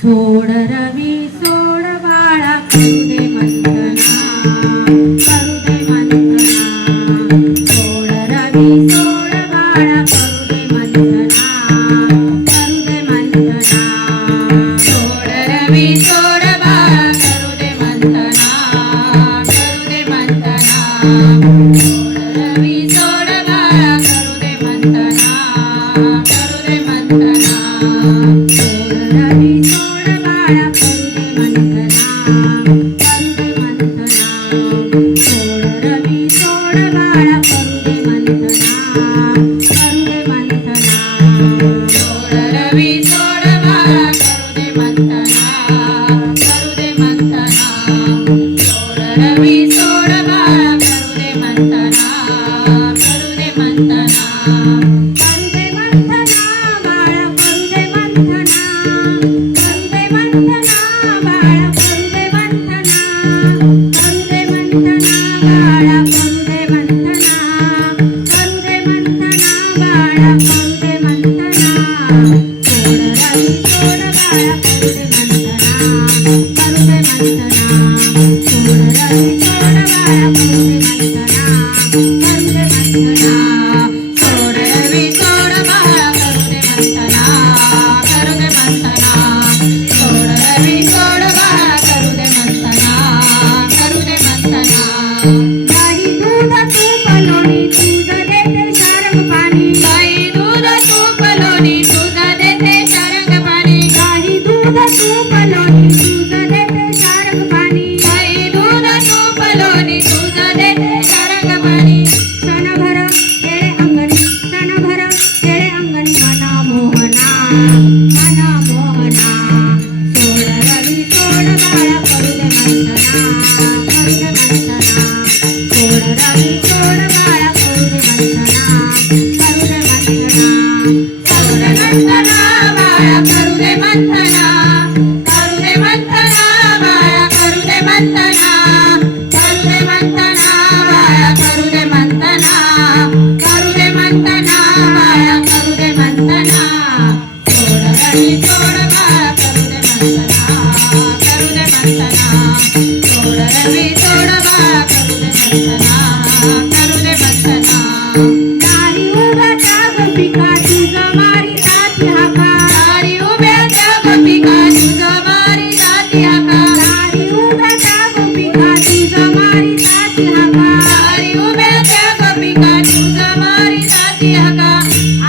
सोड रवी सोड बाळा करू दे मंथना, करू दे मंथना. सोड रवी सोड बाळा करू दे मंथना, करू दे मंथना. सोड रवी सोड बाळा करू दे मंथना, करू दे मंथना. सोड रवी सोड बाळा करू दे मंथना, करू दे मंथना. सोड रवी सोड बाळा करू दे मंथना, करू दे मंथना. सोड रवी सोड बाळा करू दे मंथना, करू दे मंथना. सोड रवी सोड बाळा करू दे मंथना, करू दे मंथना. सोड रवी सोड बाळा करू दे मंथना, करू दे मंथना. करू दे मंथना बाळा करू दे मंथना, करू दे मंथना बाळा करू दे मंथना, करू दे मंथना बाळा करू दे मंथना, करू दे मंथना बाळा करू दे मंथना. सोड रवी सोड बाळा करू दे मंथना, करू दे मंथना. सोड रवी सोड बाळा करू दे मंथना, करू दे मंथना. सोड रवी सोड बाळा करू दे मंथना, करू दे मंथना. सोड रवी सोड बाळा करू दे मंथना, करू दे मंथना. गाई दूध तूप लोणी दूध देते सारंग पाणी, गाई दूध तूप लोणी दूध देते सारंग पाणी. गाई दूध तूप लोणी दूध देते सारंग पाणी, गाई दूध तूप लोणी दूध देते सारंग पाणी. सणभर खेळे अंगणी, सणभर खेळे अंगणी मना मोहना, मना मोहना. सोड रवी सोड बाळा करू दे मंथना, करू दे मंथना. सोड रवी सोड बाळा करू दे मंथना, करू दे मंथना. सोड मंथना बाळा करू दे मंथना, करू दे मंथना बाळा करू दे मंथना, करू दे मंथना बाळा करू दे मंथना, करू दे मंथना बाळा करू दे मंथना. सोड रवी सोड बाळा करू दे मंथना, करू दे मंथना. सोड रवी सोड बाळा करू दे मंथना, करू दे मंथना. दारी उभ्या त्या गोपिका तुझं मारी ताती हाका, दारी उभ्या त्या गोपिका तुझं मारी ताती हाका. दारी उभ्या त्या गोपिका तुझं मारी ताती हाका, दारी उभ्या त्या गोपिका तुझं मारी ताती हाका.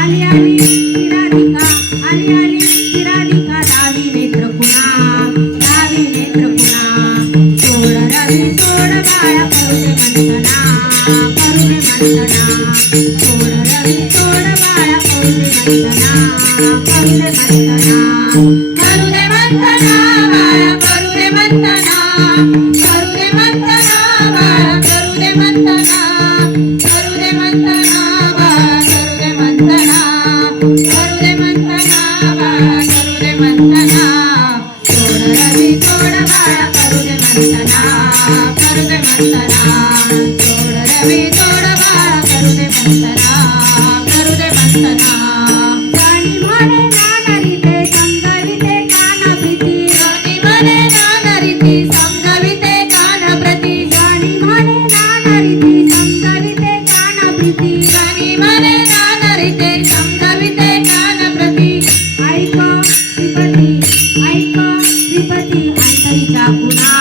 आली आली ही राधिका, आली आली ही राधिका. दावी नेत्र पुन्हा, दावी नेत्र पुन्हा. सोड रवी सोड बाळा करू दे मंथना, करू दे मंथना. सोड रवी सोड बाळा करू दे मंथना, करू दे मंथना. करू दे मंथना बाळा करू दे मंथना, करू दे मंथना बाळा करू दे मंथना, करू दे मंथना बाळा करू दे मंथना, करू दे मंथना बाळा करू दे मंथना. सोड रवी सोड बाळा करू दे मंथना, करू दे मंथना. सोड रवी सोड बाळा करू दे मंथना, करू दे मंथना. गाणी म्हणे नानरीते समजाविते कान प्रीती, गाणी म्हणे नानरीते समजाविते कान प्रती. गाणी म्हणे नानरीते समजाविते कान प्रीती, गाणी म्हणे नानरीते समजाविते कान प्रती. ऐक श्रीपती, ऐक श्रीपती अंतरीचा पुन्हा,